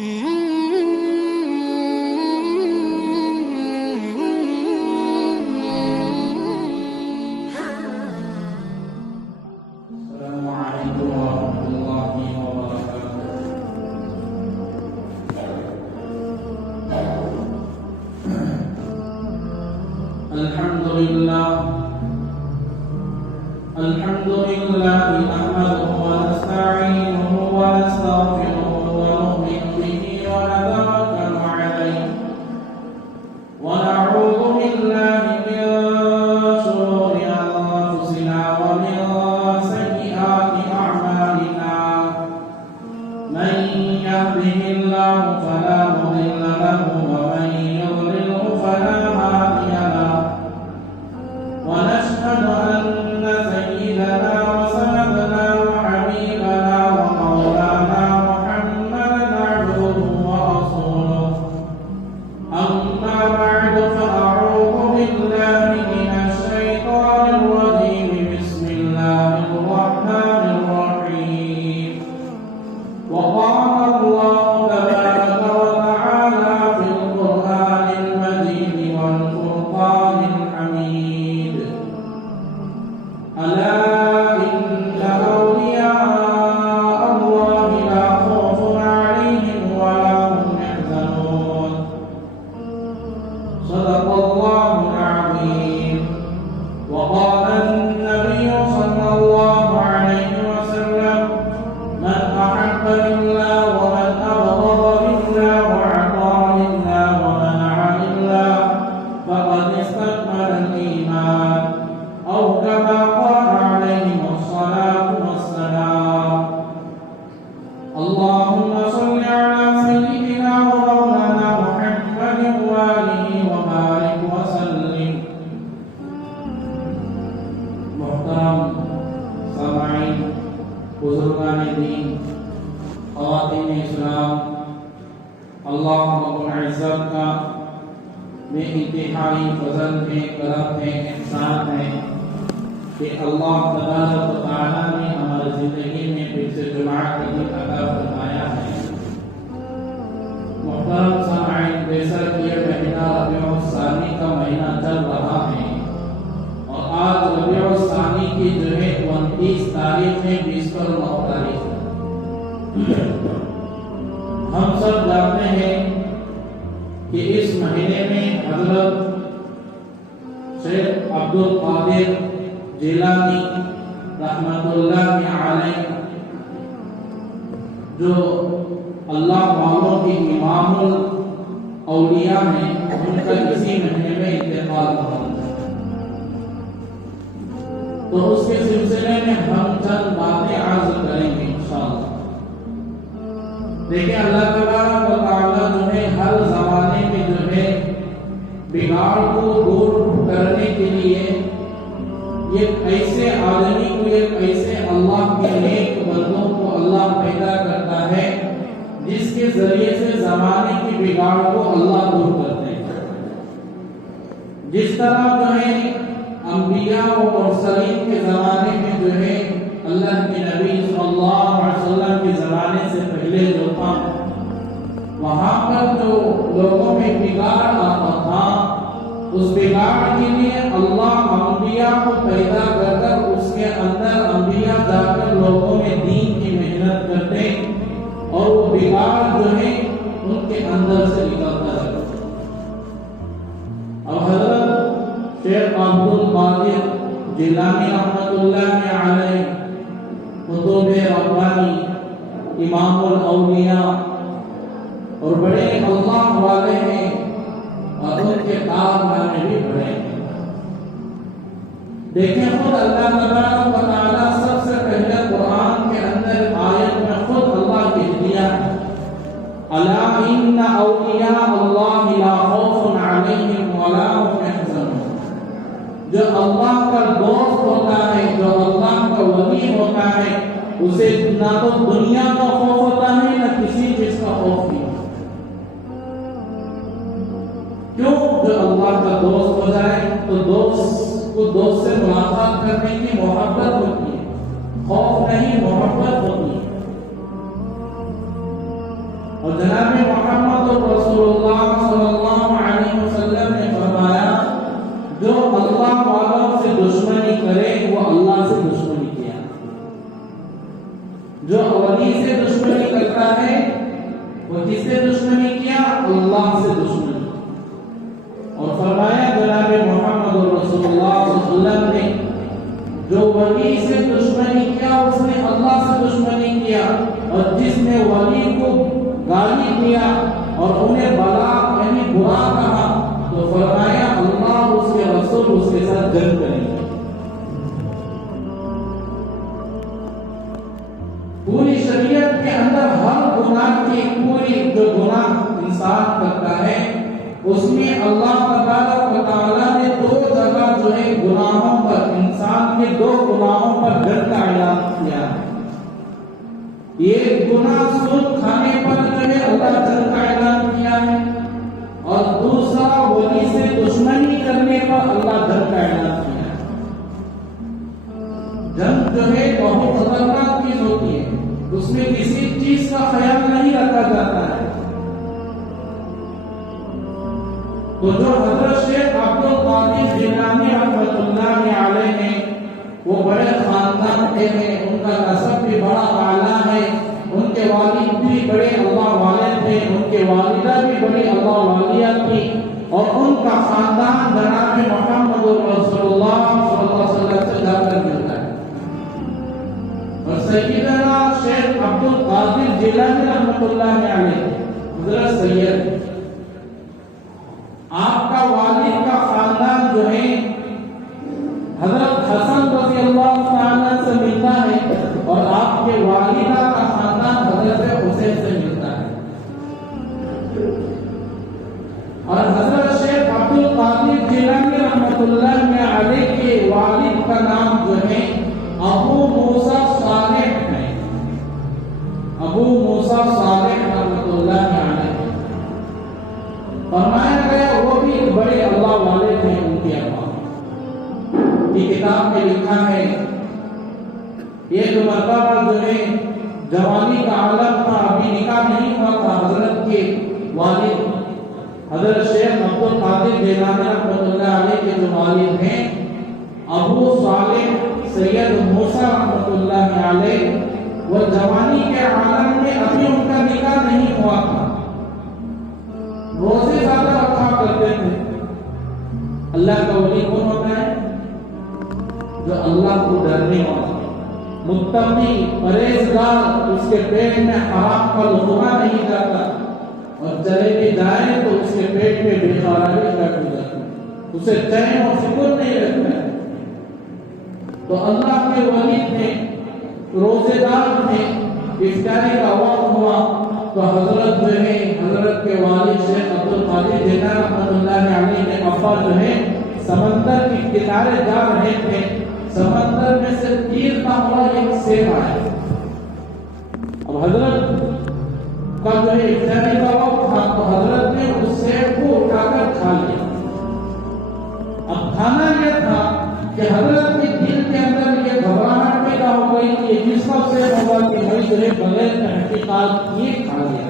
الحمد لله نحمده ونستعينه ونستغفره ونؤمن به ونتوكل عليه ونعوذ بالله من شرور أنفسنا ومن سيئات أعمالنا من يهده الله فلا مضل له ومن يضلله فلا هادي له ونشهد أن سيدنا وسندنا وحبيبنا ومولانا محمدا عبده ورسوله أما بعد فأعوذ بالله من الشيطان الرجيم بسم الله الرحمن الرحيم وقال الله تبارك وتعالى في القرآن المجيد والفرقان الحميد ألا إن أولياء الله لا خوف عليهم ولا هم يحزنون صدق الله العظيم وقال النبي صلى الله عليه وسلم من أحب لله ومن أبغض لله وأعطى لله ومنع لله فقد استكمل الإيمان أو كما قال عليهم الصلاة والسلام اللهم صل على سيدنا ومولانا محمد وآله وبارك وسلم محترم سامعین بزرگان دین خواتین اسلام اللہ رب العزت کا بے انتہائی فضل ہے کرم ہے احسان ہے کہ اللہ تبارک و تعالیٰ نے ہماری زندگی میں پھر سے جمعہ کا دن عطا فرمایا ہے۔ محترم سامعین، جیسا کہ یہ مہینہ ربیع الثانی کا مہینہ چل رہا ہے اور آج ربیع الثانی کی جو ہے 29 تاریخ ہے، 20 پر 9 تاریخ ہے۔ ہم سب جانتے ہیں کہ اس مہینے میں حضرت شیخ عبد القادر جیلانی رحمت اللہ علیہ جو اللہ والوں کے امام الاولیاء ہیں، ان کا اسی مہینے میں انتقال ہوا۔ تو اس کے سلسلے میں ہم چند باتیں عرض کریں گے انشاءاللہ۔ دیکھیں، اللہ تبارک و تعالیٰ جو ہے ہر زمانے میں جو ہے بگاڑ کو دور کرنے کے لیے ایک ایسے آدمی کو، ایک ایسے اللہ کے نیک بندوں کو اللہ پیدا کرتا ہے جس کے ذریعے سے زمانے کی بگاڑ کو اللہ دور کرتے ہیں۔ جس طرح جو ہے انبیاء و مرسلین کے زمانے میں جو ہے اللہ کے نبی صلی اللہ علیہ وسلم کے زمانے سے پہلے جو تھا، وہاں پر جو لوگوں میں بگاڑ آتا تھا، اس بگاڑ کے لیے اللہ انبیاء کو پیدا کر کر اس کے اندر انبیاء جا کر لوگوں میں دین کی محنت کرتے اور وہ بگاڑ جو ہے ان کے اندر سے نکلتا ہے۔ اب حضرت شیخ عبد القادر جیلانی رحمت اللہ علیہ قطب ربانی، امام الاولیاء اور بڑے اللہ والے ہیں اور ان کے کارنامے بھی بڑے ہیں۔ دیکھیں، خود اللہ تبارک و تعالیٰ سب سے پہلے قرآن کے اندر آیت میں خود اللہ کہہ دیا ہے، الا ان اولیاء اللہ لا خوف علیہم ولا هم يحزنون۔ جو اللہ کا دوست ہوتا ہے، جو اللہ کا ولی ہوتا ہے، اسے نہ تو دنیا کا خوف ہوتا ہے نہ کسی چیز کا خوف نہیں۔ کیوں؟ جو اللہ کا دوست ہو جائے تو دوست کو دوست سے ملاقات کرنے کی محبت ہوتی ہے، خوف نہیں، محبت ہوتی ہے۔ اور جناب محمد رسول اللہ صلی اللہ علیہ وسلم نے فرمایا جو اللہ والوں سے دشمنی کرے وہ اللہ سے دشمنی کیا، جو ولی سے دشمنی کرتا ہے وہ کس سے دشمنی کیا؟ اللہ سے دشمنی۔ اور فرمایا جناب محمد رسول اللہ صلی اللہ علیہ وسلم نے جو ولی سے دشمنی کیا اس نے اللہ سے دشمنی کیا، اور جس نے ولی کو گالی دیا اور انہیں بلا یعنی برا کہا تو فرمایا اللہ اس کے رسول اس کے ساتھ جنگ کریں گے۔ پوری شریعت کے اندر ہر گناہ کی پوری جو گناہ انسان کرتا ہے اس میں اللہ تبارک و تعالیٰ نے دو جگہ جو ہے گناہوں پر، انسان کے دو گناہوں پر جنگ کا اعلان کیا ہے۔ ایک گناہ سود کھانے پر جو ہے اللہ جنگ کا اعلان کیا ہے، اور دوسرا ولی سے دشمنی کرنے پر اللہ جنگ کا اعلان کیا ہے۔ جنگ جو ہے بہت خطرناک چیز ہوتی ہے، اس میں کسی چیز کا خیال نہیں رکھا جاتا ہے۔ تو جو حضرت شیخ عبد القادر جیلانی رحمۃ اللہ علیہ نے وہ بڑے خاندان کے ہیں، ان کا نسب بھی بڑا اعلیٰ ہے، ان کے والد بھی بڑے اللہ والے تھے، ان کے والدہ بھی بڑی اللہ والیہ تھی، اور ان کا خاندان جناب محمد رسول اللہ صلی اللہ علیہ وسلم سے جا کر ملتا ہے۔ اور سیدنا شیخ عبد القادر جیلانی رحمۃ اللہ علیہ حضرت سید آپ کا والد کا خاندان جو ہے حضرت حسن رضی اللہ تعالیٰ سے ملتا ہے، اور آپ کے والدہ کا خاندان حضرت حسین سے ملتا ہے۔ اور حضرت شیخ عبد القادر جیلانی رحمۃ اللہ علیہ کے والد کا نام جو ہے ابو موسیٰ صالح ہے، ابو موسیٰ صالح رحمۃ اللہ علیہ۔ فرمایا گیا وہ بھی ایک بڑے اللہ والے تھے، ان کے ابا کی کتاب میں لکھا ہے ایک مرتبہ جو ہے جوانی کا عالم تھا، ابھی نکاح نہیں ہوا تھا، حضرت کے والد حضرت شیخ عبد القادر جیلانی رحمۃ اللہ علیہ کے جو والد ہیں ابو صالح سید موسیٰ رحمۃ اللہ علیہ، وہ جوانی کے عالم میں ابھی ان کا نکاح نہیں ہوا تھا، روزے زیادہ رکھا کرتے تھے۔ اللہ کا ولی کون ہوتا ہے؟ جو اللہ کو ڈرنے والا، متقی، پرہیزگار، اس کے پیٹ میں حرام کا لقمہ نہیں جاتا، اور چلے بھی جائے تو اس کے پیٹ میں بے قراری پیدا ہو جاتی ہے، اسے چین اور سکون نہیں رہتا ہے۔ تو اللہ کے ولی تھے، روزے دار تھے، افطاری کا وقت ہوا تو حضرت جو ہے حضرت کے والد شیخ عبد القادر جیلانی رحمۃ اللہ علیہ کے ابا جو ہے سمندر کے کنارے جا رہے تھے، سمندر میں سے تیر کا ہوا ایک سیب آیا، اب حضرت کا جو ہے افطاری کا وقت تھا تو حضرت نے اس سیب کو اٹھا کر کھا لیا۔ اب کھانا یہ تھا کہ حضرت کے دل کے اندر یہ گھبراہٹ پیدا ہو گئی کہ یہ کس کا سیب ہوگا کہ میں جو ہے بغیر تحقیقات کیے کھا لیا۔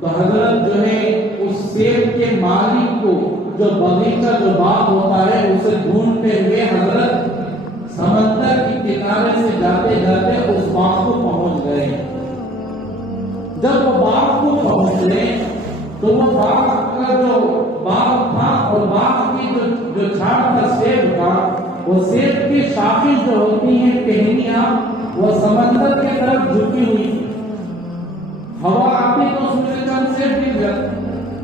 تو حضرت جو ہے اس سیب کے مالک کو، جو باغیچہ جو باغ ہوتا ہے اسے ڈھونڈتے ہوئے حضرت سمندر کے کنارے سے جاتے جاتے اس باغ کو پہنچ گئے۔ جب وہ باغ کو پہنچے تو وہ باغ کا جو باغ تھا اور باغ کی جو جھاڑ کا سیب تھا، وہ سیب کی شاخیں جو ہوتی ہیں ٹہنیاں وہ سمندر کی طرف جھکی ہوئی تھی، ہوا آتی تو اس میں سے چند سیب گر جاتے۔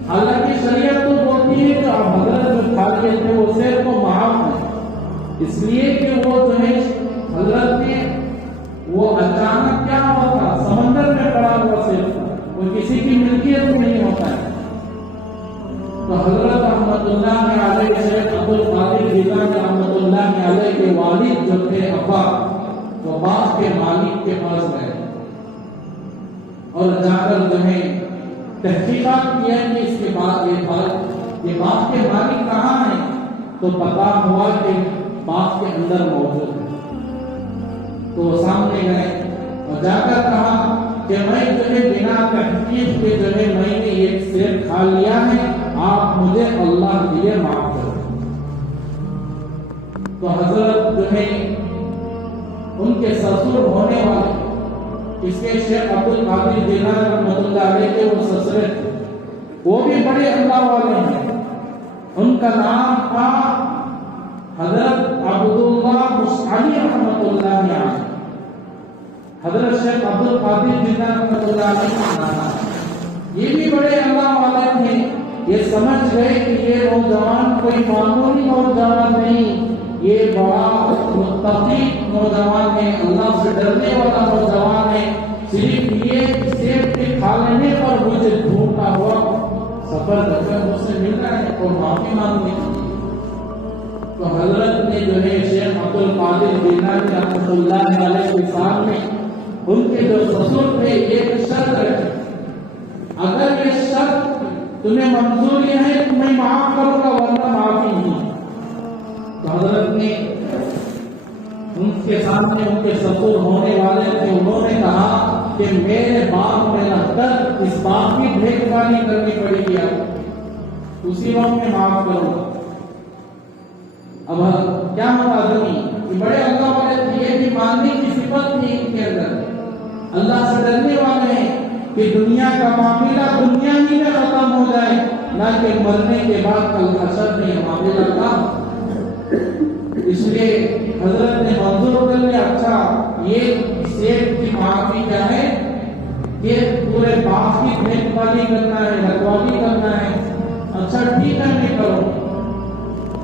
حالانکہ شریعت تو بولتی ہے کہ آپ حضرت جو کھا لیے تھے وہ سیب کو معاف ہے، اس لیے کہ وہ جو ہے حضرت نے وہ اچانک کیا ہوا تھا، سمندر میں پڑا ہوا سیب تھا، وہ کسی کی ملکیت میں نہیں ہوتا ہے۔ تو حضرت رحمۃ اللہ علیہ شیخ عبد القادر جیلانی رحمۃ اللہ علیہ کے والد جو تھے ابا، وہ باغ کے مالک کے پاس گئے اور جا کر جو ہے تحقیقات کیا کہ اس کے بعد یہ باغ کے مالک کہاں ہیں، تو پتا ہوا کہ باغ کے اندر موجود ہے۔ تو وہ سامنے گئے اور جا کر کہا کہ میں جو ہے بنا تحقیق کے جو ہے میں نے ایک سیب کھا لیا ہے، آپ مجھے اللہ کے لیے معاف کر دیں۔ تو حضرت جو ہے ان کے سسر ہونے والے اس کے شیخ عبد القادر جیلانی رحمۃ اللہ علیہ کے وہ سسرے تھے، وہ بھی بڑے اللہ والے ہیں۔ ان کا نام تھا حضرت عبداللہ مصعلی رحمۃ اللہ علیہ۔ حضرت شیخ عبد القادر جیلانی رحمۃ اللہ علیہ کا نام، یہ بھی بڑے اللہ والے تھے۔ یہ سمجھ گئے کہ یہ نوجوان کوئی معمولی نوجوان نہیں، یہ بڑا متقی نوجوان ہے، اللہ سے ڈرنے والا نوجوان ہے۔ صرف یہ سیب کے کھا لینے پر مجھے ڈھونڈتا ہوا سفر کر مجھ سے مل رہا ہے اور معافی مانگنے کے لیے۔ تو حضرت نے جو ہے شیخ عبد القادر جیلانی رحمۃ اللہ علیہ کے سامنے ان کے جو سسر تھے ایک شرط رکھی، اگر یہ شرط تمہیں منظوری ہے تو میں معاف کروں گا، ورنہ معافی نہیں۔ تو حضرت نے ان کے سامنے ان کے سسر ہونے والے تھے، انہوں نے کہا کہ میرے باپ میں نہ تک اس بات کی دیکھ بھال کرنی پڑے گی، آپ اسی وقت میں معاف کروں گا۔ اب کیا ہوا آدمی کہ بڑے اللہ والے تھے، یہ بھی ماننے کی صفت تھی ان کے اندر، اللہ سے ڈرنے والے ہیں کہ دنیا کا معاملہ دنیا ہی میں ختم ہو جائے، نہ کہ مرنے کے بعد کل حشر میں معاملہ کا۔ اس لیے حضرت نے منظور کر لیا، اچھا یہ سیب کی معافی کیا ہے کہ پورے باغ کی دیکھ بھالی کرنا ہے، رکھوالی کرنا ہے، اچھا ٹھیک ہے میں کروں۔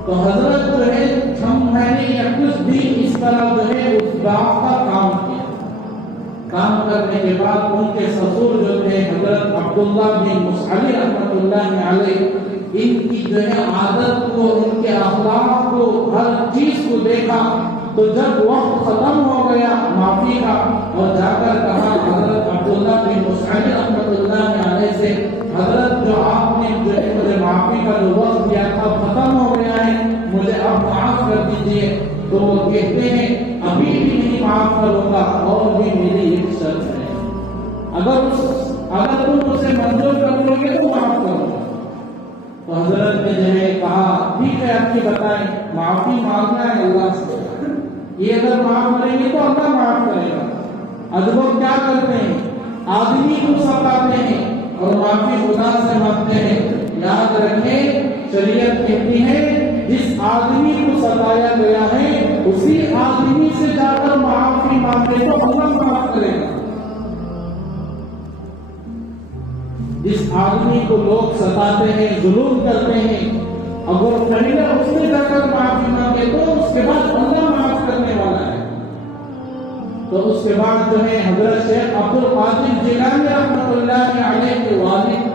تو حضرت جو ہے 6 مہینے یا کچھ دن اس طرح جو ہے اس باغ کا کام کیا۔ کام کرنے کے بعد ان کے سسر جو تھے حضرت عبداللہ بن مصعلی رحمۃ اللہ علیہ، ان کی جو ہے عادت کو، ان کے اخلاق کو، ہر چیز کو دیکھا، تو جب وقت ختم ہو گیا معافی کا اور جا کر کہا حضرت عبداللہ بن مصعلی رحمۃ اللہ علیہ سے، حضرت جو آپ نے جو ہے مجھے معافی کا جو وقت دیا تھا ختم ہو گیا ہے، مجھے اب معاف کر دیجیے۔ تو وہ کہتے ہیں ابھی بھی نہیں معاف کروں گا، اور بھی میری ایک شرط ہے، اگر تم اسے منظور کر لو گے تو معاف کروں گا۔ تو حضرت نے جو ہے کہا ٹھیک ہے، آپ کی بتائیں، معافی مانگنا ہے اللہ سے، یہ اگر معاف کریں گے تو اللہ معاف کرے گا۔ اب لوگ کیا کرتے ہیں، آدمی کو ستاتے ہیں اور معافی خدا سے مانگتے ہیں۔ یاد رکھیں شریعت کہتی ہے جس آدمی کو ستایا گیا ہے اسی آدمی سے جا کر معافی مانگے تو اللہ معاف کرے گا۔ جس آدمی کو لوگ ستاتے ہیں، ظلم کرتے ہیں، اگر پہلے اس سے جا کر معافی مانگے تو اس کے بعد اللہ معاف کرنے والا ہے۔ تو اس کے بعد جو ہے حضرت شیخ عبد القادر جیلانی رحمۃ اللہ علیہ کے والد،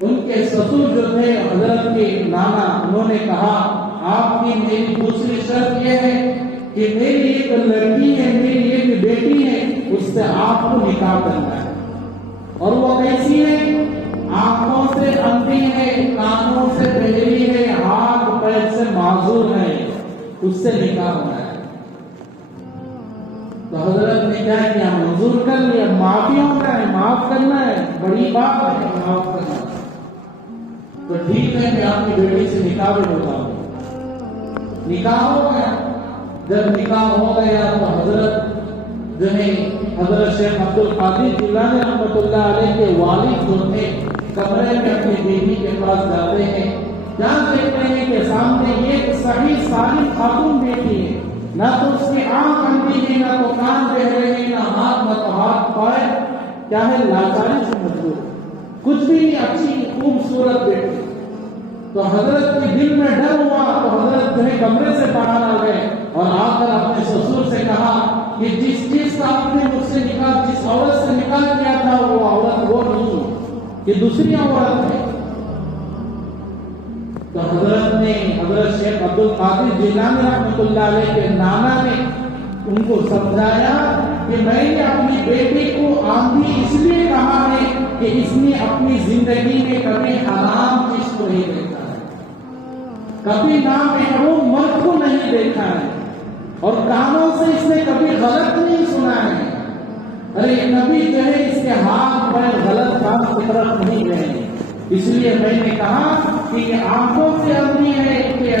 ان کے سسر جو تھے حضرت کے نانا، انہوں نے کہا آپ کی میری دوسری شرط یہ ہے کہ میری ایک لڑکی ہے، میری ایک بیٹی ہے، اس سے آپ کو نکاح کرنا ہے، اور وہ کیسی ہے، آنکھوں سے اندھی ہے، کانوں سے بہری ہے، ہاتھ پیر سے معذور ہے، اس سے نکاح ہونا ہے۔ تو حضرت نے کیا کیا، منظور کر لیا، معافی ہونا ہے، معاف کرنا ہے، بڑی بات ہے معاف کرنا۔ تو ٹھیک ہے میں آپ کی بیٹی سے نکاح بھی ہوتا ہوں۔ نکاح ہو گیا، جب نکاح ہو گیا تو حضرت جو ہے حضرت شیخ عبد القادر جیلانی رحمۃ اللہ علیہ کے والد جو تھے کمرے میں اپنی بیوی کے پاس جاتے ہیں، جہاں دیکھتے ہیں کہ سامنے ایک صحیح سالم خاتون بیٹی ہے، نہ تو اس کی آنکھ اندھی ہے، نہ تو کان بہرے ہیں، نہ ہاتھ پائے کیا ہے لاچاری سے مجبور، کچھ بھی نہیں، اچھی خوبصورت بیٹی۔ تو حضرت کے دل میں ڈر ہوا، تو حضرت جو ہے کمرے سے باہر آ گئے اور آ کر اپنے سسر سے کہا کہ جس چیز کا آپ نے مجھ سے نکاح، جس عورت سے نکاح کیا تھا وہ عورت وہ نہیں، یہ دوسری عورت ہے۔ تو حضرت نے حضرت شیخ عبد القادر جیلانی رحمۃ اللہ علیہ کے نانا نے ان کو سمجھایا کہ میں نے اپنی بیٹی کو آندھی اس لیے کہا ہے کہ اس نے اپنی زندگی میں کبھی حرام چیز کو نہیں دیکھا ہے، کبھی نامحرم مرد کو نہیں دیکھا ہے، اور کانوں سے اس نے کبھی غلط نہیں سنا ہے، ارے نبی جو ہے اس کے ہاتھ پیر غلط کام کی طرف نہیں گئے، اس لیے میں نے کہا کہ یہ آنکھوں سے اندھی ہے کہ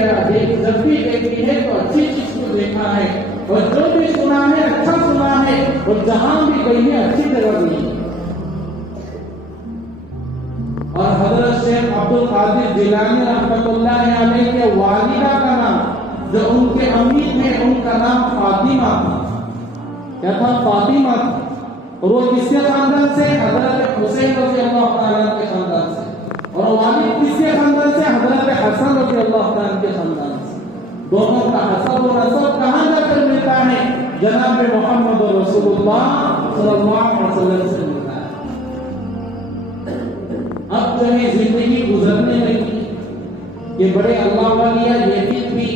جب بھی دیکھی ہے تو اچھی چیز کو دیکھا ہے، اور جو بھی سنا ہے اچھا سنا ہے، اور جہاں بھی گئی ہے اچھی جگہ گئی ہے۔ اور حضرت شیخ عبد القادر جیلانی رحمۃ اللہ علیہ کے والدہ کا نام، جو ان کے امی تھے، ان کا نام فاطمہ تھا۔ کیا تھا؟ فاطمہ تھا۔ اور وہ کس کے خاندان سے؟ حضرت حسین رضی اللہ تعالیٰ کے خاندان سے۔ اور والد کس کے خاندان سے؟ حضرت حسن رضی اللہ تعالیٰ کے خاندان سے۔ دونوں کا حسب و نسب کہاں جا کر ملتا ہے؟ جناب محمد رسول اللہ صلی اللہ علیہ وسلم سے ملتا ہے۔ اب جو ہے زندگی گزرنے لگی، یہ بڑے اللہ والیاں، یہ بھی تھی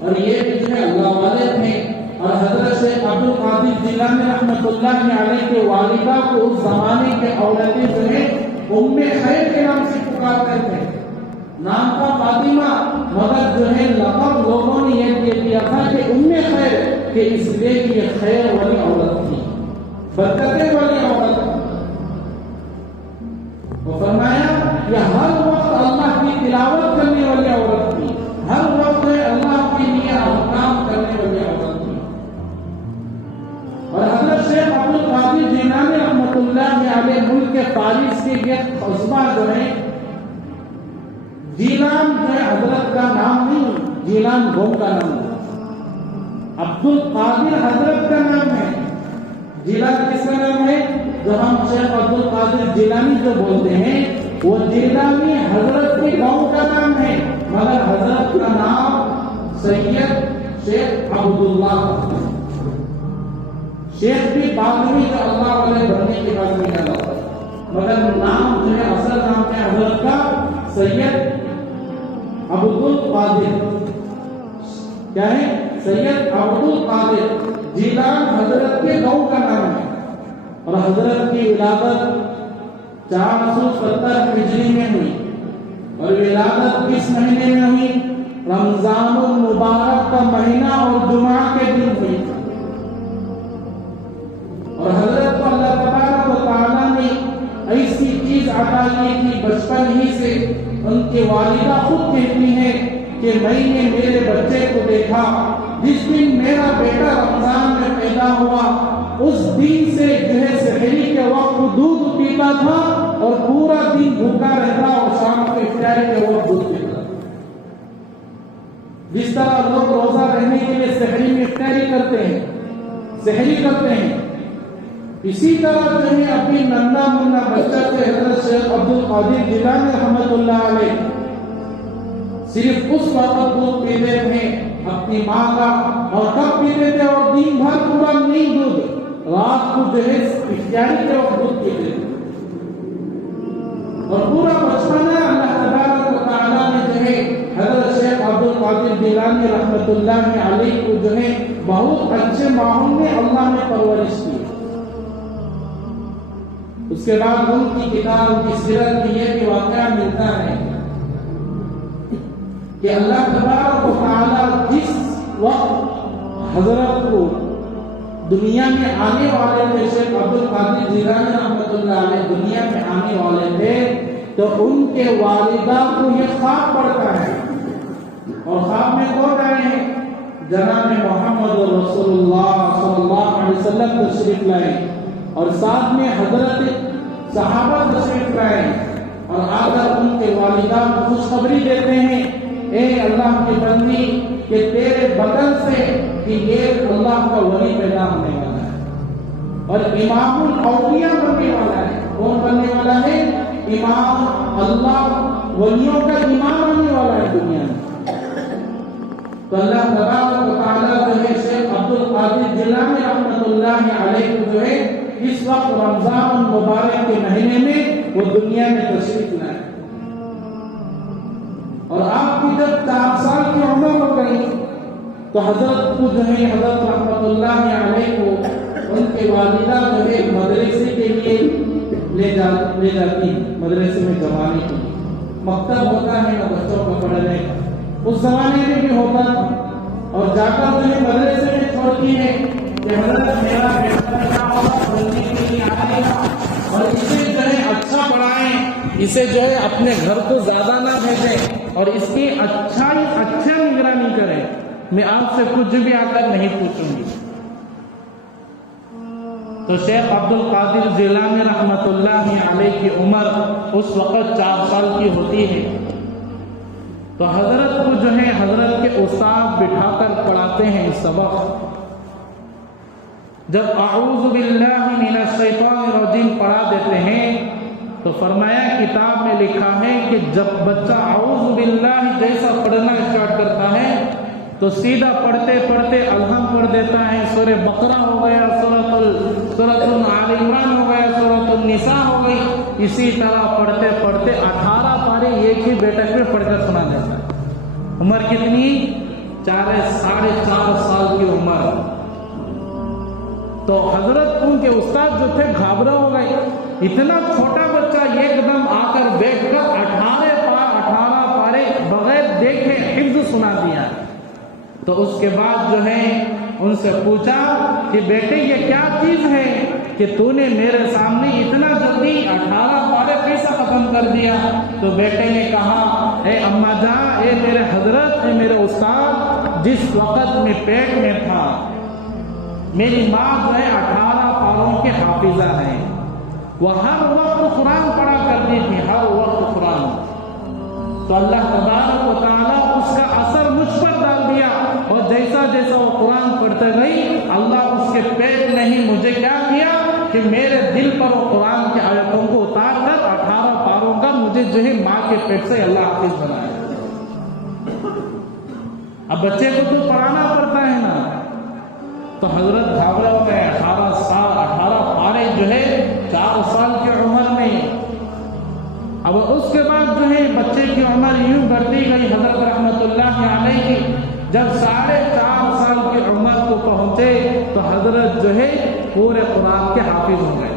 اور یہ بھی جو ہے اللہ والے تھے۔ اور حضرت شیخ عبد القادر جیلانی رحمۃ اللہ علیہ کے والدہ کو اس زمانے کے عورتیں جو ہے ام خیر کے نام سے پکارتے تھے۔ نام کا فاطمہ، مگر جو ہے لقب لوگوں نے یہ دے دیا تھا کہ ام خیر، کہ اس لیے کہ یہ خیر والی عورت تھی، برکتیں والی عورت تھی۔ وہ فرمایا یہ ہر وقت اللہ کی تلاوت کرنے والی عورت تھی، ہر وقت اللہ کے لیے احکام کرنے والی عورت تھی۔ اور حضرت شیخ عبد القادر جیلانی رحمۃ اللہ علیہ ملک کے فارس کے ایک قصبہ جو ہے جیلان، جو ہے حضرت کا نام نہیں، جیلان قوم کا نام ہے، عبد القادر حضرت کا نام ہے، جیلان کس کا نام ہے؟ جو ہم شیخ عبد القادر جیلانی جو بولتے ہیں وہ جیلانی حضرت کے قوم کا نام ہے، مگر حضرت کا نام سید شیخ عبداللہ، شیخ بھی بعد میں جو اللہ والے بننے کے بعد میں ڈالا، مگر نام جو ہے اصل نام ہے حضرت کا سید عبد القادر۔ کیا ہے؟ سید عبد القادر جیلان حضرت کے قوم کا نام ہے۔ اور حضرت کی ولادت 470 ہجری میں ہوئی، اور ولادت کس مہینے میں ہوئی؟ رمضان المبارک کا مہینہ اور جمعہ کے دن ہوئی۔ اور حضرت کو اللہ تبارک و تعالیٰ نے ایسی چیز عطا کی تھی بچپن ہی سے، ان کی والدہ خود کہتی ہیں کہ میں نے میرے بچے کو دیکھا جس دن میرا بیٹا رمضان میں پیدا ہوا، اس دن سے جو ہے سحری کے وقت دودھ پیتا تھا اور پورا دن بھوکا رہتا، اور شام کو افطاری کے وقت دودھ پیتا۔ جس طرح لوگ روزہ رہنے کے لیے سحری میں افطاری کرتے ہیں، سحری کرتے ہیں، اسی طرح جو ہے اپنی ننھا منھا بچہ سے حضرت شیخ عبد القادر جیلانی رحمۃ اللہ علیہ صرف اس وقت دودھ پیتے تھے اپنی ماں کا، اور کب پیتے تھے؟ اور دن بھر پورا نہیں دودھ، رات کو جو ہے افطاری کے وقت دودھ پیتے تھے۔ اور پورا بچپن اللہ تبارک و تعالیٰ نے جو ہے حضرت شیخ عبد القادر جیلانی رحمۃ اللہ علیہ کو جو ہے بہت اچھے ماحول میں اللہ نے پرورش کی۔ اس کے بعد ان کی کتاب، ان کی سیرت میں یہ بھی واقعہ ملتا ہے کہ اللہ تبارک و تعالیٰ جس وقت حضرت کو دنیا میں آنے والے تھے، شیخ عبد القادر جیلانی رحمۃ اللہ علیہ دنیا میں آنے والے تھے، تو ان کے والدہ کو یہ خواب پڑتا ہے، اور خواب میں کون آئے ہیں؟ جناب محمد رسول اللہ صلی اللہ علیہ وسلم تشریف لائے، اور ساتھ میں حضرت صحابہ تشریف لائے، اور آ کر ان کے والدہ کو خوشخبری دیتے ہیں، اے اللہ کی بندی کہ تیرے بدن سے کہ یہ اللہ کا ولی پیدا ہونے والا ہے اور امام الاولیاء بننے والا ہے۔ کون بننے والا ہے؟ امام، اللہ ولیوں کا امام آنے والا ہے دنیا میں۔ تو اللہ تبارک و تعالیٰ جو ہے شیخ عبد القادر جیلانی رحمۃ اللہ علیہ کو جو ہے اس وقت رمضان المبارک کے مہینے میں وہ دنیا میں تشریف لائے، اور آپ کی جب 4 سال کی عمر ہو گئی تو حضرت کو جو ہے حضرت رحمۃ اللہ علیہ کو ان کے والدہ جو ہے مدرسے کے لیے لے جاتی ہیں، مدرسے میں جمانے کے لیے۔ مکتب ہوتا ہے نا بچوں کو پڑھنے کا، اس زمانے میں بھی ہوتا تھا، اور جا کر جو ہے مدرسے میں چھوڑتی ہے، کہ حضرت میرا بیٹا کیا ہوگا پڑھنے کے لیے آئے گا اور اسے جو ہے اچھا پڑھائیں، اسے جو ہے اپنے گھر کو زیادہ نہ بھیجیں اور اس کی اچھا نگرانی کریں، میں آپ سے کچھ بھی آ کر نہیں پوچھوں گی۔ تو شیخ عبد القادر جیلانی رحمۃ اللہ علیہ کی عمر اس وقت 4 سال کی ہوتی ہے، تو حضرت کو جو ہے حضرت کے استاد بٹھا کر پڑھاتے ہیں سبق۔ جب اعوذ باللہ من الشیطان الرجیم پڑھا دیتے ہیں تو فرمایا کتاب میں لکھا ہے کہ جب بچہ اعوذ باللہ جیسا پڑھنا اسٹارٹ کرتا ہے تو سیدھا پڑھتے پڑھتے الحم پڑھ دیتا ہے، سورہ بقرہ ہو گیا، سورۃ آل عمران ہو گیا، سورۃ النساء ہو گئی، اسی طرح پڑھتے پڑھتے 18 پارے ایک ہی بیٹک میں پڑھ کر سنا جاتا ہے۔ عمر کتنی؟ 4.5 سال کی عمر۔ تو حضرت ان کے استاد جو تھے گھبرا ہو گئے، اتنا چھوٹا بچہ ایک دم آ کر بیٹھ کر 18 پارے بغیر دیکھے حفظ سنا دیا۔ تو اس کے بعد جو ہے ان سے پوچھا کہ بیٹے یہ کیا چیز ہے کہ تو نے میرے سامنے اتنا جلدی 18 پارے کیسا ختم کر دیا؟ تو بیٹے نے کہا اے اما جان، اے میرے حضرت، اے میرے استاد، جس وقت میں پیٹ میں تھا میری ماں جو ہے 18 پاروں کے حافظہ ہیں، وہ ہر وقت قرآن پڑھا کرتی تھی، ہر وقت قرآن۔ تو اللہ تبارک و تعالیٰ اس کا اثر مجھ پر ڈال دیا، اور جیسا جیسا وہ قرآن پڑھتے گئی اللہ اس کے پیٹ میں ہی مجھے کیا کیا کہ میرے دل پر وہ قرآن کی آیتوں کو اتار کر 18 پاروں کا مجھے جو ہے ماں کے پیٹ سے اللہ حافظ بنایا۔ اب بچے کو تو پڑھانا پڑتا ہے نا، تو حضرت گھبرا ہو گئے۔ 18 پارے جو ہے 4 سال کی عمر میں۔ اب اس کے بعد جو ہے بچے کی عمر یوں بڑھتی گئی حضرت رحمت اللہ علیہ کی۔ جب 4.5 سال کی عمر کو پہنچے تو حضرت جو ہے پورے قرآن کے حافظ ہو گئے۔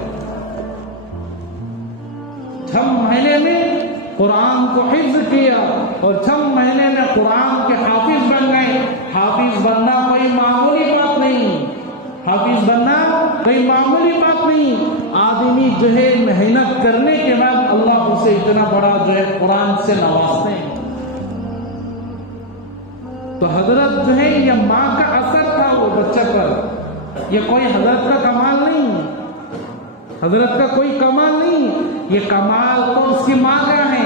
6 مہینے میں قرآن کو حفظ کیا اور 6 مہینے میں قرآن کے حافظ بن گئے۔ حافظ بننا کوئی معمولی بات نہیں، حافظ بننا کوئی معمولی بات نہیں۔ آدمی جو ہے محنت کرنے کے بعد اللہ اسے اتنا بڑا جو ہے قرآن سے نوازتے ہیں۔ تو حضرت جو ہے یہ ماں کا اثر تھا وہ بچہ پر، یہ کوئی حضرت کا کمال نہیں، حضرت کا کوئی کمال نہیں، یہ کمال تو اس کی ماں کا ہے۔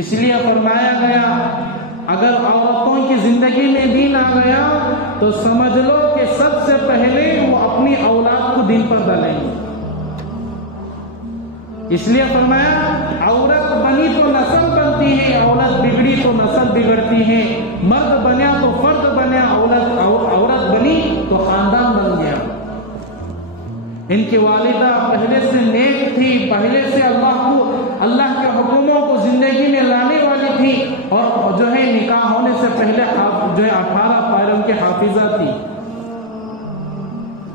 اس لیے فرمایا گیا اگر عورتوں کی زندگی میں دین آ گیا تو سمجھ لو کہ سب سے پہلے وہ اپنی اولاد کو دین پر ڈالیں گے۔ اس لیے فرمایا عورت بنی تو نسل بنتی ہے، عورت بگڑی تو نسل بگڑتی ہے، مرد بنیا تو فرد بنیا، عورت بنی تو خاندان بن گیا۔ ان کی والدہ پہلے سے نیک تھی، پہلے سے اللہ کے حکموں کو زندگی میں لانے والی تھی، اور جو ہے نکاح ہونے سے پہلے جو ہے 18 پاروں کے حافظہ تھی۔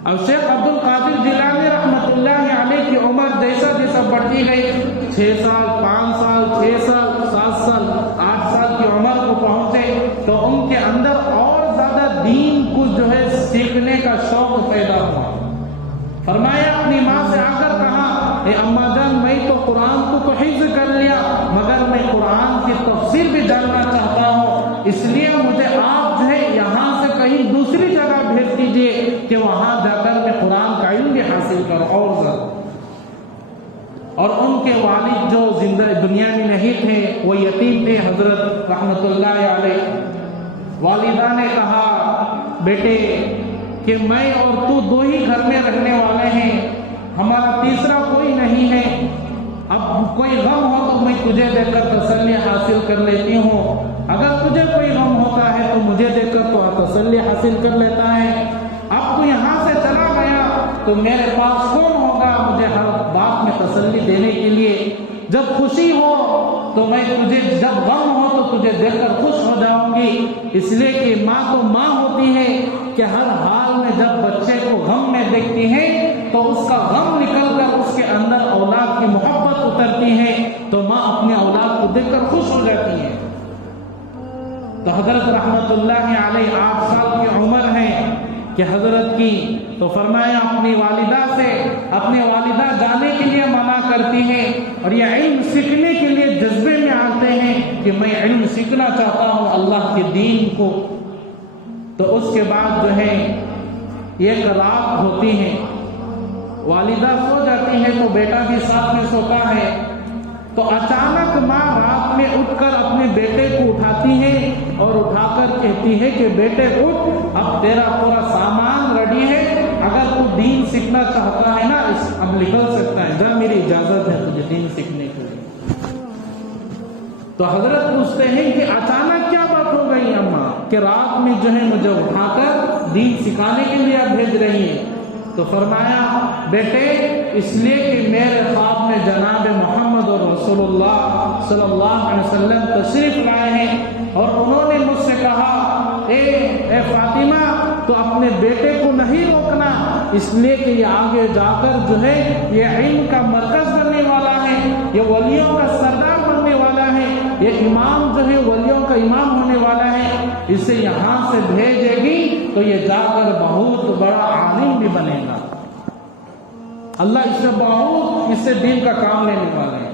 اب شیخ عبد القادر جیلانی رحمۃ اللہ علیہ کی عمر جیسا جیسا بڑھتی گئی، 6 سال، 5 سال، 6 سال، 7 سال، 8 سال کی عمر کو پہنچے تو ان کے اندر اور زیادہ دین کو جو ہے سیکھنے کا شوق پیدا ہوا۔ فرمایا اپنی ماں سے آ کر کہا اے اماں جان، میں تو قرآن کو حفظ کر لیا مگر میں قرآن کی تفسیر بھی جاننا چاہتا ہوں، اس لیے مجھے آپ جو ہے یہاں سے کہیں دوسری جگہ بھیج دیجئے کہ وہاں جا کر میں قرآن کا علم بھی حاصل کروں اور زیادہ۔ اور ان کے والد جو زندہ دنیا میں نہیں تھے، وہ یتیم تھے حضرت رحمت اللہ علیہ۔ والدہ نے کہا بیٹے کہ میں اور تو 2 ہی گھر میں رہنے والے ہیں، ہمارا تیسرا کوئی نہیں ہے، اب کوئی غم ہو تو میں تجھے دیکھ کر تسلی حاصل کر لیتی ہوں، اگر تجھے کوئی غم ہوتا ہے تو مجھے دیکھ کر تو تسلی حاصل کر لیتا ہے، اب تو یہاں سے چلا گیا تو میرے پاس کون ہوگا مجھے ہر بات میں تسلی دینے کے لیے؟ جب خوشی ہو تو میں تجھے، جب غم ہو تو تجھے دیکھ کر خوش ہو جاؤں گی، اس لیے کہ ماں تو ماں ہوتی ہے کہ ہر حال میں جب بچے کو غم میں دیکھتی ہے تو اس کا غم نکل کر اس کے اندر اولاد کی محبت اترتی ہے، تو ماں اپنی اولاد کو دیکھ کر خوش ہو جاتی ہے۔ تو حضرت رحمت اللہ علیہ 8 سال کی عمر ہے کہ حضرت کی، تو فرمایا اپنی والدہ سے، اپنے والدہ جانے کے لیے منع کرتی ہیں اور یہ علم سیکھنے کے لیے جذبے میں آتے ہیں کہ میں علم سیکھنا چاہتا ہوں اللہ کے دین کو۔ تو اس کے بعد جو ہے ایک رات ہوتی ہے، والدہ سو جاتی ہے تو بیٹا بھی ساتھ میں سوتا ہے، تو اچانک ماں رات میں اٹھ کر اپنے بیٹے کو اٹھاتی ہے اور اٹھا کر کہتی ہے کہ بیٹے اٹھ، اب تیرا پورا سامان ریڈی ہے، اگر تو دین سیکھنا چاہتا ہے نا اب نکل سکتا ہے، جا میری اجازت ہے تجھے دین سیکھنے کے لیے۔ تو حضرت پوچھتے ہیں کہ اچانک کیا بات ہو گئی اماں کہ رات میں جو ہے مجھے اٹھا کر دین سکھانے کے لیے آپ بھیج رہی ہیں؟ تو فرمایا بیٹے اس لیے کہ میرے خواب میں جناب محمد اور رسول اللہ صلی اللہ علیہ وسلم تشریف لائے ہیں اور انہوں نے مجھ سے کہا اے فاطمہ تو اپنے بیٹے کو نہیں روکنا، اس لیے کہ یہ آگے جا کر جو ہے یہ علم کا مرکز بننے والا ہے، یہ ولیوں کا سردار بننے والا ہے، یہ امام جو ہے ولیوں کا امام ہونے والا ہے، اسے یہاں سے بھیجے گی تو یہ جا کر بہت بڑا عالم بھی بنے گا، اللہ اس سے بہت اس سے دین کا کام لینے والا ہے۔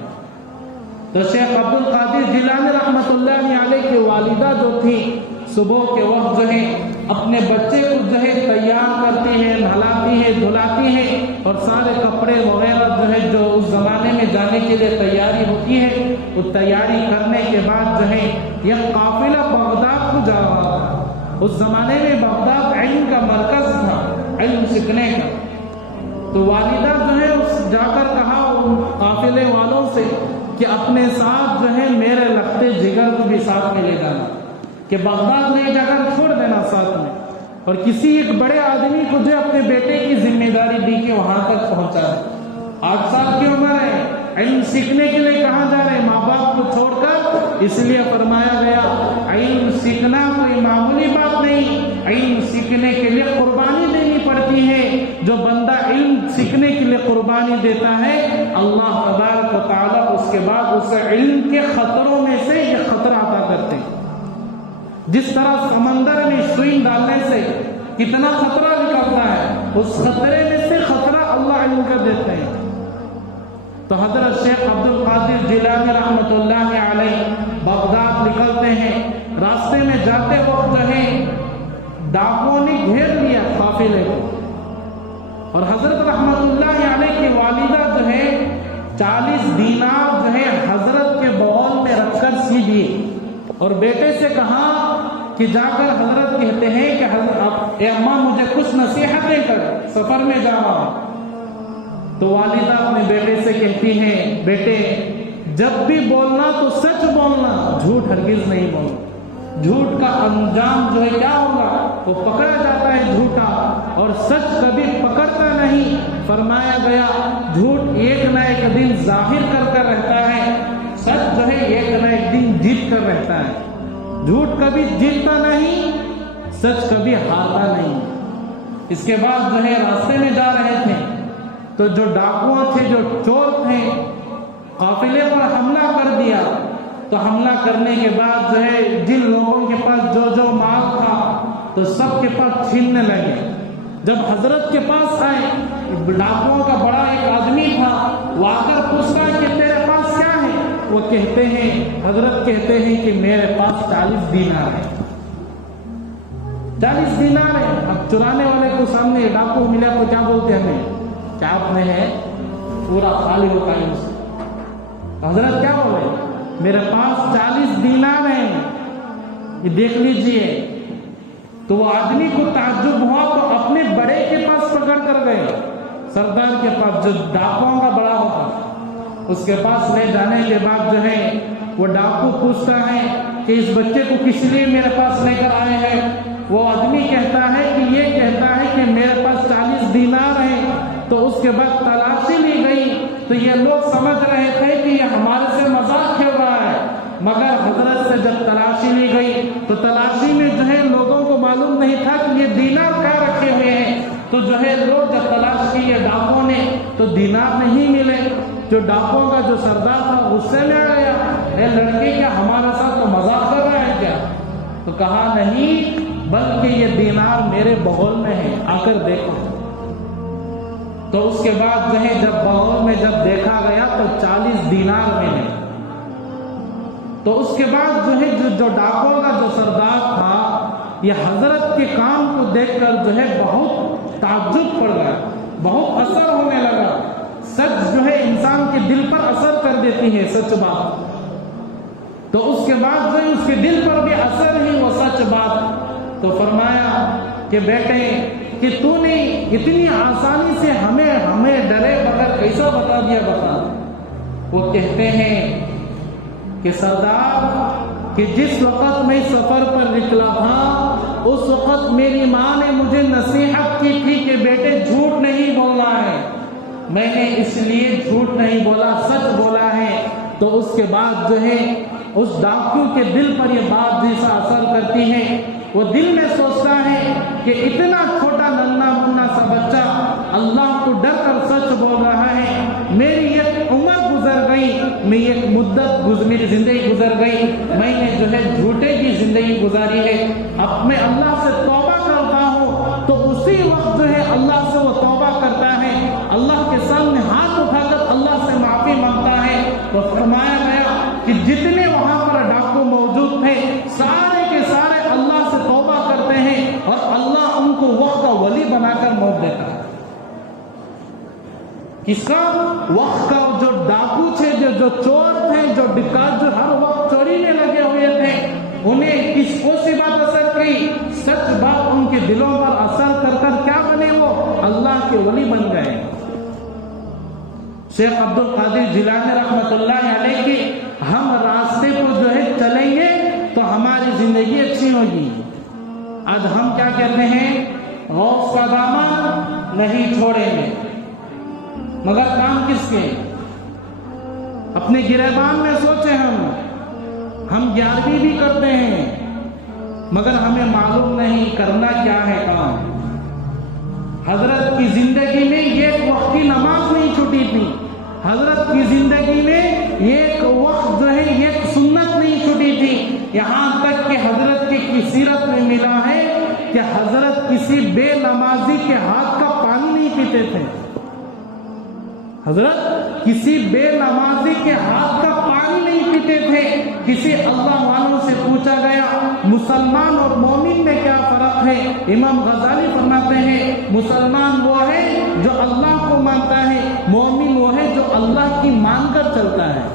تو شیخ عبد القادر جیلانی رحمت اللہ علیہ کی والدہ جو تھی صبح کے وقت جو ہے اپنے بچے کو جو ہے تیار کرتی ہے، نہلاتی ہے، دھلاتی ہے اور سارے کپڑے وغیرہ جو ہے جو اس زمانے میں جانے کے لیے تیاری ہوتی ہے، وہ تیاری کرنے کے بعد جو ہے یہ قافلہ بغداد کو جا رہا تھا۔ اس زمانے میں بغداد علم کا مرکز تھا، علم سیکھنے کا۔ تو والدہ جو ہے اس جا کر کہا ان قافلے والوں سے کہ اپنے ساتھ جو ہے میرے لختے جگر کو بھی ساتھ میں لے جانا، کہ بغداد لے جا کر چھوڑ دینا ساتھ میں، اور کسی ایک بڑے آدمی کو جو اپنے بیٹے کی ذمہ داری دی کہ وہاں تک پہنچا ہے۔ 8 سال کی عمر ہے، علم سیکھنے کے لیے کہاں جا رہے ہیں؟ ماں باپ کو چھوڑ کر، اس لیے فرمایا گیا علم سیکھنا کوئی معمولی بات نہیں، علم سیکھنے کے لیے قربانی دینی پڑتی ہے۔ جو بندہ علم سیکھنے کے لیے قربانی دیتا ہے اللہ تبارک و تعالیٰ اس کے بعد اس علم کے خطروں میں سے یہ خطرہ عطا کرتے ہیں۔ جس طرح سمندر میں سوئی ڈالنے سے کتنا خطرہ نکلتا ہے، اس خطرے میں سے خطرہ اللہ علم کا دیتے ہیں۔ تو حضرت شیخ عبد القادر جیلانی رحمت اللہ علیہ بغداد نکلتے ہیں، راستے میں جاتے وقت جو ہے ڈاکوؤں نے گھیر لیا قافلے کو، اور حضرت رحمت اللہ علیہ کی والدہ جو ہے 40 دینار جو ہے حضرت کے بغل میں رکھ کر سی دیے، اور بیٹے سے کہا کہ جا کر حضرت کہتے ہیں کہ حضرت اے اماں مجھے کچھ نصیحتیں کر، سفر میں جا رہا ہوں۔ تو والدہ اپنے بیٹے سے کہتی ہیں بیٹے جب بھی بولنا تو سچ بولنا، جھوٹ ہرگز نہیں بولنا، جھوٹ کا انجام جو ہے کیا ہوگا، وہ پکڑا جاتا ہے جھوٹا، اور سچ کبھی پکڑتا نہیں۔ فرمایا گیا جھوٹ ایک نہ ایک دن ظاہر کر رہتا ہے، سچ جو ہے ایک نہ ایک دن جیت کر رہتا ہے۔ جھوٹ کبھی جیتتا نہیں، سچ کبھی ہارتا نہیں۔ اس کے بعد جو ہے راستے میں جا رہے تھے تو جو ڈاکو تھے، جو چور تھے، قافلے پر حملہ کر دیا۔ تو حملہ کرنے کے بعد جو ہے جن لوگوں کے پاس جو مال تھا تو سب کے پاس چھیننے لگے۔ جب حضرت کے پاس آئے، ڈاکوؤں کا بڑا ایک آدمی تھا، وہ آ کر پوچھتا ہے کہ تیرے پاس کیا ہے؟ وہ کہتے ہیں، حضرت کہتے ہیں کہ میرے پاس 40 دینار ہے، 40 دینار ہے۔ اب چرانے والے کو سامنے ڈاکو ملا تو کیا بولتے ہیں ہمیں؟ کیا آپ میں ہے پورا خالی ہوتا ہے اس سے۔ حضرت کیا بولے؟ میرے پاس 40 دینار ہیں، یہ دیکھ لیجئے۔ تو وہ آدمی کو تعجب ہوا تو اپنے بڑے کے پاس پکڑ کر گئے، سردار کے پاس جو ڈاکوؤں کا بڑا ہوتا، اس کے پاس لے جانے کے بعد جو ہے وہ ڈاکو پوچھتا ہے کہ اس بچے کو کس لیے میرے پاس لے کر آئے ہیں؟ وہ آدمی کہتا ہے کہ یہ کہتا ہے کہ میرے پاس 40 دینار ہیں۔ تو اس کے بعد تلاشی لی گئی تو یہ لوگ سمجھ رہے تھے کہ یہ ہمارے سے مذاق کھیل رہا ہے، مگر حضرت سے جب تلاشی لی گئی تو تلاشی میں جو ہے لوگوں کو معلوم نہیں تھا کہ یہ دینار کہاں رکھے ہوئے ہیں۔ تو جو ہے لوگ جب تلاش کی یہ ڈاکوؤں نے تو دینار نہیں ملے۔ جو ڈاکوؤں کا جو سردار تھا غصے میں آ گیا، اے لڑکے کیا ہمارے ساتھ تو مذاق کر رہا ہے کیا؟ تو کہا نہیں، بلکہ یہ دینار میرے بغل میں ہے، آ کر دیکھو۔ تو اس کے بعد جو ہے جب بغل میں جب دیکھا گیا تو 40 دینار میں ہے۔ تو اس کے بعد جو ہے جو ڈاکوں کا جو سردار تھا، یہ حضرت کے کام کو دیکھ کر جو ہے بہت تعجب پڑ گیا، بہت اثر ہونے لگا۔ سچ جو ہے انسان کے دل پر اثر کر دیتی ہے، سچ بات۔ تو اس کے بعد جو ہے اس کے دل پر بھی اثر ہی وہ سچ بات۔ تو فرمایا کہ بیٹے کہ تو نے اتنی آسانی سے ہمیں ڈرے بغیر ایسا بتا دیا، بتا۔ وہ کہتے ہیں کہ سردار کہ جس وقت میں سفر پر نکلا تھا اس وقت میری ماں نے مجھے نصیحت کی تھی کہ بیٹے جھوٹ نہیں بولنا ہے، میں نے اس لیے جھوٹ نہیں بولا، سچ بولا ہے۔ تو اس کے بعد جو ہے اس ڈاکو کے دل پر یہ بات جیسا اثر کرتی ہے، وہ دل میں سوچتا ہے کہ اتنا چھوٹا ننھا منا سا بچہ اللہ کو ڈر کر سچ بول رہا ہے، میری ایک عمر گزر گئی، میں ایک مدت میری زندگی گزر گئی، میں نے جو ہے جھوٹے کی زندگی گزاری ہے، اب میں اللہ سے توبہ کرتا ہوں۔ تو اسی وقت جو ہے اللہ سے وہ توبہ کرتا ہے، اللہ کے سامنے ہاتھ اٹھا کر اللہ سے معافی مانگتا ہے۔ تو فرمایا گیا کہ جتنے وہاں پر ڈاکو موجود تھے سارے کے سارے اللہ سے توبہ کرتے ہیں اور اللہ ان کو وقت کا ولی بنا کر موت دیتا ہے۔ کس کا؟ وقت کا جو ڈاکو تھے، جو چور تھے، جو ڈکیت، جو ہر وقت چوری میں لگے ہوئے تھے، انہیں کس کو سی بات اثر کی؟ سچ بات ان کے دلوں پر اثر کر کر کیا بنے؟ وہ اللہ کے ولی بن گئے۔ شیخ عبد القادر جیلانی رحمۃ اللہ علیہ کی ہم راستے کو جو ہے چلیں گے تو ہماری زندگی اچھی ہوگی۔ آج ہم کیا کہتے ہیں؟ غوث کا دامن نہیں چھوڑیں گے، مگر کام کس کے؟ اپنے گریبان میں سوچیں، ہم 11ویں بھی کرتے ہیں مگر ہمیں معلوم نہیں کرنا کیا ہے کام۔ حضرت کی زندگی میں ایک وقت کی نماز نہیں چھوٹی تھی، حضرت کی زندگی میں ایک وقت جو ہے ایک سنت نہیں چھوٹی تھی، یہاں تک کہ حضرت کی سیرت میں ملا ہے کہ حضرت کسی بے نمازی کے ہاتھ کا پانی نہیں پیتے تھے۔ حضرت کسی بے نمازی کے ہاتھ کا پانی نہیں پیتے تھے۔ کسی اللہ والوں سے پوچھا گیا مسلمان اور مومن میں کیا فرق ہے؟ امام غزالی فرماتے ہیں مسلمان وہ ہے جو اللہ کو مانتا ہے، مومن وہ ہے جو اللہ کی مان کر چلتا ہے۔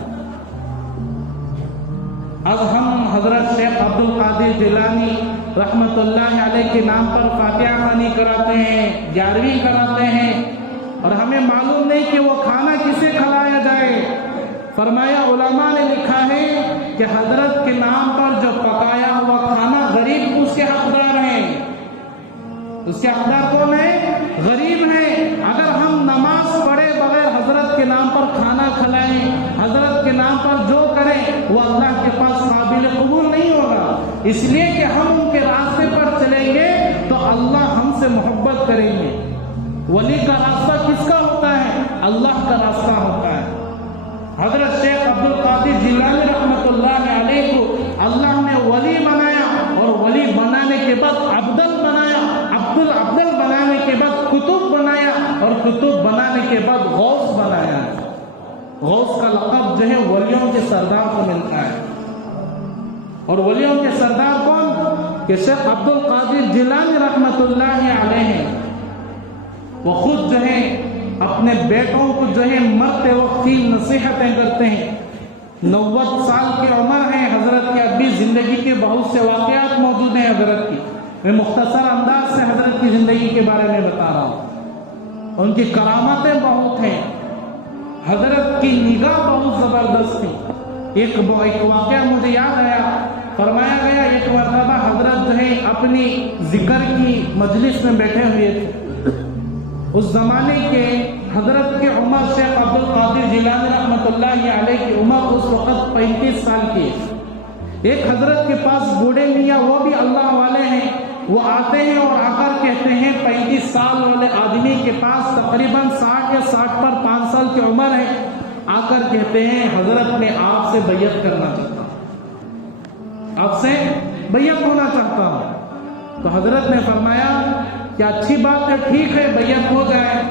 اب ہم حضرت شیخ عبد القادر جیلانی رحمت اللہ علیہ کے نام پر فاتحہ خوانی کراتے ہیں، 11ویں کراتے ہیں، اور ہمیں معلوم نہیں کہ وہ کھانا کسے کھلایا جائے۔ فرمایا علماء نے لکھا ہے کہ حضرت کے نام پر جو پکایا ہوا کھانا غریب اس کے حقدار ہیں۔ اس کے حقدار کون ہے؟ غریب ہیں۔ اگر ہم نماز پڑھے بغیر حضرت کے نام پر کھانا کھلائیں، حضرت کے نام پر جو کریں، وہ اللہ کے پاس قابل قبول نہیں ہوگا۔ اس لیے کہ ہم ان کے راستے پر چلیں گے تو اللہ ہم سے محبت کریں گے۔ ولی کا راستہ کس کا ہوتا ہے؟ اللہ کا راستہ ہوتا ہے۔ حضرت شیخ عبد القادر جیلانی رحمت اللہ علیہ کو اللہ نے ولی بنایا، اور ولی بنانے کے بعد عبدل بنایا، عبدل بنانے کے بعد کتب بنایا، اور کتب بنانے کے بعد غوث بنایا۔ غوث کا لقب جو ہے ولیوں کے سردار کو ملتا ہے۔ اور ولیوں کے سردار کون؟ کہ شیخ عبد القادر جیلانی رحمت اللہ علیہ ہیں۔ وہ خود جو ہے اپنے بیٹوں کو جو ہے مرتے وقت کی نصیحتیں کرتے ہیں۔ 90 سال کی عمر ہے حضرت کی، اب بھی زندگی کے بہت سے واقعات موجود ہیں حضرت کی۔ میں مختصر انداز سے حضرت کی زندگی کے بارے میں بتا رہا ہوں۔ ان کی کرامتیں بہت ہیں، حضرت کی نگاہ بہت زبردست تھی۔ ایک واقعہ مجھے یاد آیا، فرمایا گیا ایک مرتبہ حضرت جو ہے اپنی ذکر کی مجلس میں بیٹھے ہوئے تھے۔ اس زمانے کے حضرت کی عمر شیخ عبد القادر جیلانی رحمت اللہ علیہ کی عمر اس وقت 35 سال کی ہے۔ ایک حضرت کے پاس بوڑھے میاں، وہ بھی اللہ والے ہیں، وہ آتے ہیں اور آ کر کہتے ہیں 35 سال والے آدمی کے پاس تقریباً 60 یا 60 پر 5 سال کی عمر ہے، آ کر کہتے ہیں حضرت میں آپ سے بیعت کرنا چاہتا ہوں، آپ سے بیعت ہونا چاہتا ہوں۔ تو حضرت نے فرمایا کہ اچھی بات ہے، ٹھیک ہے، بیعت ہو جائے۔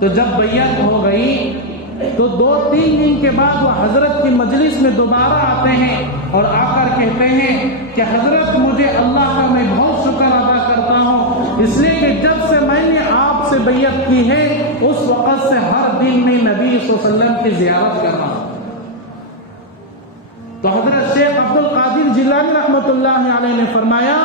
تو جب بیعت ہو گئی تو 2-3 دن کے بعد وہ حضرت کی مجلس میں دوبارہ آتے ہیں اور آ کر کہتے ہیں کہ حضرت مجھے اللہ کا میں بہت شکر ادا کرتا ہوں، اس لیے کہ جب سے میں نے آپ سے بیعت کی ہے اس وقت سے ہر دن میں نبی صلی اللہ علیہ وسلم کی زیارت کر رہا ہوں۔ تو حضرت شیخ عبد القادر جیلانی رحمۃ اللہ علیہ نے فرمایا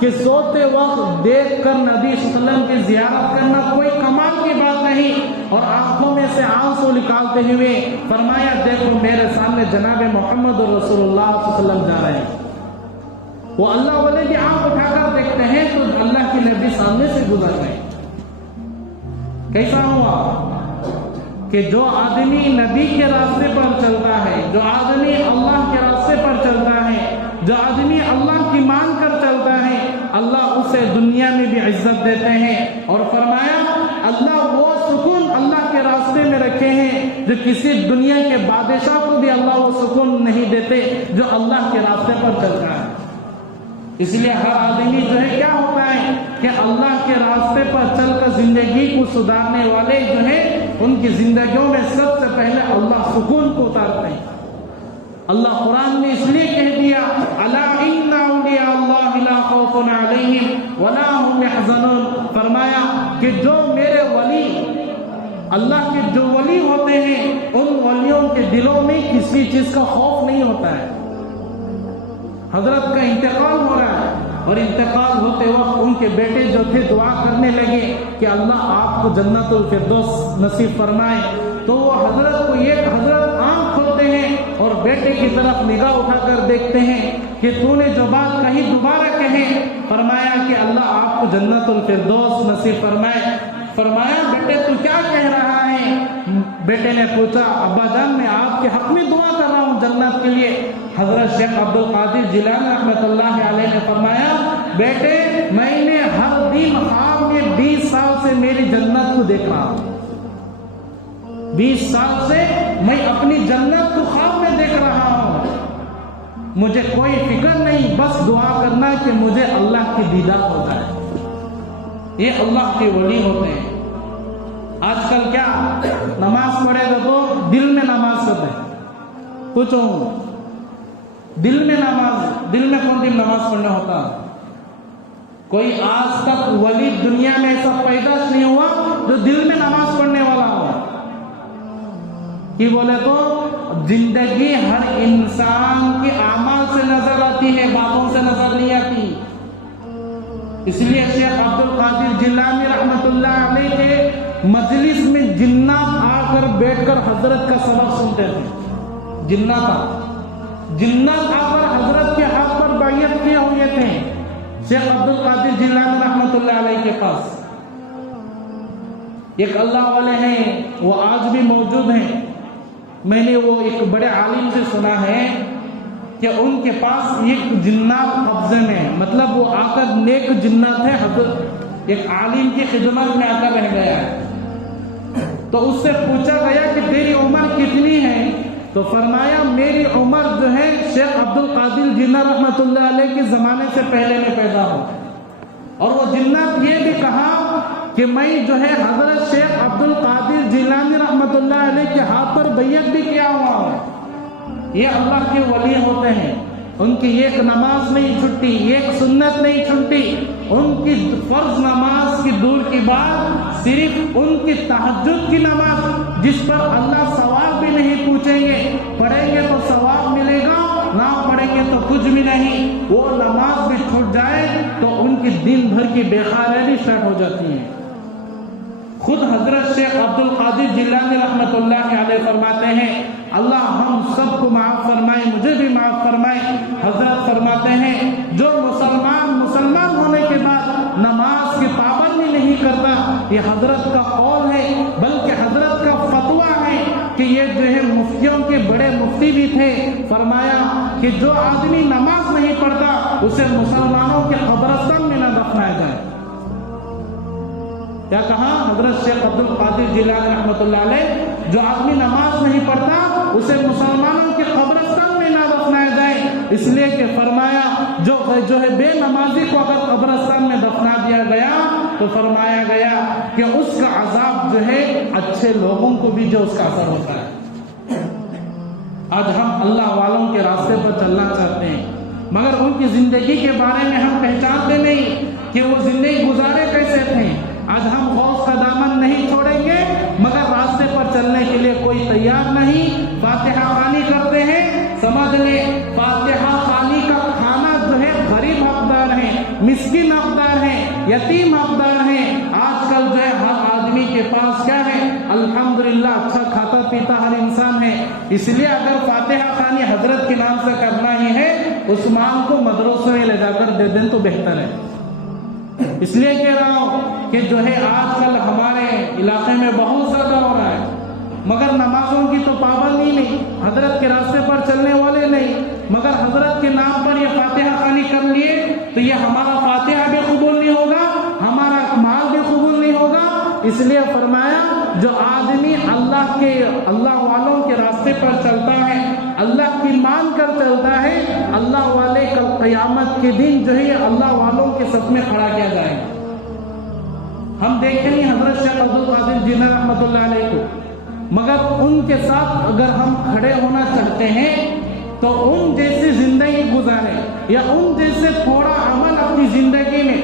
کہ سوتے وقت دیکھ کر نبی صلی اللہ علیہ وسلم کی زیارت کرنا کوئی کمال کی بات نہیں، اور آنکھوں میں سے آنسو نکالتے ہوئے فرمایا دیکھو میرے سامنے جناب محمد رسول اللہ صلی اللہ علیہ وسلم جا رہے ہیں۔ وہ اللہ والے بھی آنکھ اٹھا کر دیکھتے ہیں تو اللہ کے نبی سامنے سے گزر رہے ہیں۔ کیسا ہوا کہ جو آدمی نبی کے راستے پر چلتا ہے، جو آدمی اللہ کے راستے پر چلتا ہے، جو آدمی اللہ کی مان کر چلتا ہے، اللہ اسے دنیا میں بھی عزت دیتے ہیں، اور فرمایا اللہ وہ سکون اللہ کے راستے میں رکھے ہیں جو کسی دنیا کے بادشاہ کو بھی اللہ وہ سکون نہیں دیتے جو اللہ کے راستے پر چلتا ہے۔ اس لیے ہر آدمی جو ہے کیا ہوتا ہے کہ اللہ کے راستے پر چل کر زندگی کو سدھارنے والے جو ہیں ان کی زندگیوں میں سب سے پہلے اللہ سکون کو اتارتے ہیں۔ اللہ قرآن نے اس لیے کہہ دیا الا ان اولیاء اللہ لا خوف علیہم ولا هم يحزنون، فرمایا کہ جو میرے ولی، اللہ کے جو ولی ہوتے ہیں ان ولیوں کے دلوں میں کسی چیز کا خوف نہیں ہوتا ہے۔ حضرت کا انتقال ہو رہا ہے اور انتقال ہوتے وقت ان کے بیٹے جو تھے دعا کرنے لگے کہ اللہ آپ کو جنت الفردوس نصیب فرمائے، تو وہ حضرت کو ایک حضرت آنکھ کھولتے ہیں اور بیٹے کی طرف نگاہ اٹھا کر دیکھتے ہیں کہ تو نے جو بات کہی دوبارہ کہیں، فرمایا کہ اللہ آپ کو جنت الفردوس نصیب فرمائے۔ فرمایا بیٹے تو کیا کہہ رہا ہے؟ بیٹے نے پوچھا ابا جان میں آپ کے حق میں دعا کر رہا ہوں جنت کے لیے۔ حضرت شیخ عبد القادر جیلانی رحمۃ اللہ علیہ نے فرمایا بیٹے میں نے ہر دن خواب میں 20 سال سے میری جنت کو دیکھا، 20 سال سے میں اپنی جنت کو خواب میں دیکھ رہا ہوں، مجھے کوئی فکر نہیں، بس دعا کرنا کہ مجھے اللہ کی دیدار ہو جائے۔ یہ اللہ کے ولی ہوتے ہیں۔ آج کل کیا نماز پڑھے گا تو دل میں نماز پڑھتے ہیں، پوچھو دل میں نماز، دل میں کون دن نماز پڑھنا ہوتا؟ کوئی آج تک ولی دنیا میں ایسا پیدا نہیں ہوا جو دل میں نماز پڑھنے والا ہو۔ یہ بولے تو زندگی ہر انسان کی اعمال سے نظر آتی ہے، باتوں سے نظر نہیں آتی۔ اس لیے شیخ عبد القادر جیلانی رحمۃ اللہ علیہ کے مجلس میں جنات آ کر بیٹھ کر حضرت کا سبق سنتے تھے۔ جنات آ کر حضرت کے ہاتھ پر بیعت کیے ہوئے تھے شیخ عبد القادر جیلانی رحمۃ اللہ علیہ کے پاس۔ ایک اللہ والے ہیں وہ آج بھی موجود ہیں، میں نے وہ ایک بڑے عالم سے سنا ہے کہ ان کے پاس ایک جنات قبضے میں، مطلب وہ آ کر نیک جنات ہے، حضرت ایک عالم کی خدمت میں آ کر رہ گیا ہے، تو اس سے پوچھا گیا کہ تیری عمر کتنی ہے؟ تو فرمایا میری عمر جو ہے شیخ عبد القادر جیلانی رحمۃ اللہ علیہ کے زمانے سے پہلے میں پیدا ہوں۔ اور وہ جنات یہ بھی کہا کہ میں جو ہے حضرت شیخ عبد القادر جیلانی رحمۃ اللہ علیہ کے ہاتھ پر بیعت بھی کیا ہوا ہوں۔ یہ اللہ کے ولی ہوتے ہیں، ان کی ایک نماز نہیں چھٹی، ایک سنت نہیں چھٹی، ان کی فرض نماز کی دور کی بات صرف ان کی تہجد کی نماز جس پر اللہ ثواب بھی نہیں پوچھیں گے، پڑھیں گے تو ثواب ملے گا، نہ پڑھیں گے تو کچھ بھی نہیں، وہ نماز بھی چھوٹ جائے تو ان کی دن بھر کی بے خیالی اسٹارٹ ہو جاتی ہیں۔ خود حضرت شیخ عبد القادر جیلانی رحمۃ اللہ علیہ فرماتے ہیں اللہ ہم سب کو معاف فرمائے، مجھے بھی معاف فرمائے۔ حضرت فرماتے ہیں جو مسلمان ہونے کے بعد نماز کی پابندی نہیں کرتا، یہ حضرت کا قول ہے، بلکہ حضرت کا فتویٰ ہے کہ یہ جو ہے مفتیوں کے بڑے مفتی بھی تھے، فرمایا کہ جو آدمی نماز نہیں پڑھتا اسے مسلمانوں کے قبرستان میں نہ دفنایا جائے۔ کیا کہا حضرت شیخ عبد القادر جیلانی رحمۃ اللہ علیہ؟ جو آدمی نماز نہیں پڑھتا اسے مسلمانوں کے قبرستان میں نہ دفنایا جائے۔ اس لیے کہ فرمایا جو ہے بے نمازی کو اگر قبرستان میں دفنا دیا گیا تو فرمایا گیا کہ اس کا عذاب جو ہے اچھے لوگوں کو بھی جو اس کا اثر ہوتا ہے۔ آج ہم اللہ والوں کے راستے پر چلنا چاہتے ہیں، مگر ان کی زندگی کے بارے میں ہم پہچانتے نہیں کہ وہ زندگی گزارے کیسے تھے۔ آج ہم غوث کا دامن نہیں چھوڑیں گے، مگر راستے پر چلنے کے لیے کوئی تیار نہیں۔ فاتحہ خوانی کرتے ہیں، سمجھ لیں فاتحہ خوانی کا کھانا جو ہے غریب حقدار ہیں، مسکین حقدار ہیں، یتیم حقدار ہیں۔ آج کل جو ہے ہر آدمی کے پاس کیا ہے؟ الحمدللہ اچھا کھاتا پیتا ہر انسان ہے۔ اس لیے اگر فاتحہ خوانی حضرت کے نام سے کرنا ہی ہے، اس مال کو مدرسوں میں لے جا کر دے دیں تو بہتر ہے۔ اس لیے کہہ رہا ہوں کہ جو ہے آج کل ہمارے علاقے میں بہت زیادہ ہو رہا ہے، مگر نمازوں کی تو پابندی نہیں، حضرت کے راستے پر چلنے والے نہیں، مگر حضرت کے نام پر یہ فاتحہ خوانی کر لیے تو یہ ہمارا فاتحہ بھی قبول نہیں ہوگا، ہمارا مال بھی قبول نہیں ہوگا۔ اس لیے فرمایا جو آدمی اللہ والوں کے راستے پر چلتا ہے، اللہ کی مان کر چلتا ہے، اللہ والے کل قیامت کے دن جو ہے اللہ والوں کے صف میں کھڑا کیا جائے گا۔ ہم دیکھیں گے حضرت شیخ عبد القادر جیلانی رحمۃ اللہ علیہ کو، مگر ان کے ساتھ اگر ہم کھڑے ہونا چاہتے ہیں تو ان جیسی زندگی گزارے یا ان جیسے تھوڑا عمل اپنی زندگی میں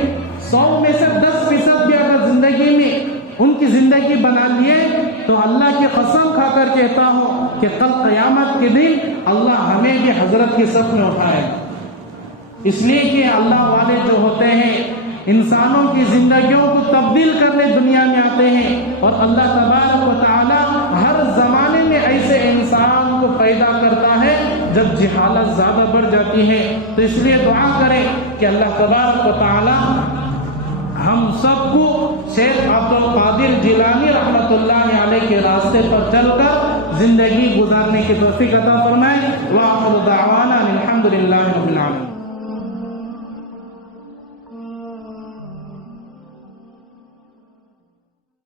100 میں سے 10% بھی اگر زندگی میں ان کی زندگی بنا لیے تو اللہ کی قسم کھا کر کہتا ہوں کہ کل قیامت کے دن اللہ ہمیں بھی حضرت کے صف میں اٹھائے۔ اس لیے کہ اللہ والے جو ہوتے ہیں انسانوں کی زندگیوں کو تبدیل کرنے دنیا میں آتے ہیں، اور اللہ تبارک و تعالی ہر زمانے میں ایسے انسان کو پیدا کرتا ہے جب جہالت زیادہ بڑھ جاتی ہے۔ تو اس لیے دعا کریں کہ اللہ تبارک و تعالی ہم سب کو شیخ عبد القادر جیلانی رحمۃ اللہ علیہ کے راستے پر چل کر زندگی گزارنے کی توفیق عطا فرمائے۔ وآخر دعوانا الحمدللہ۔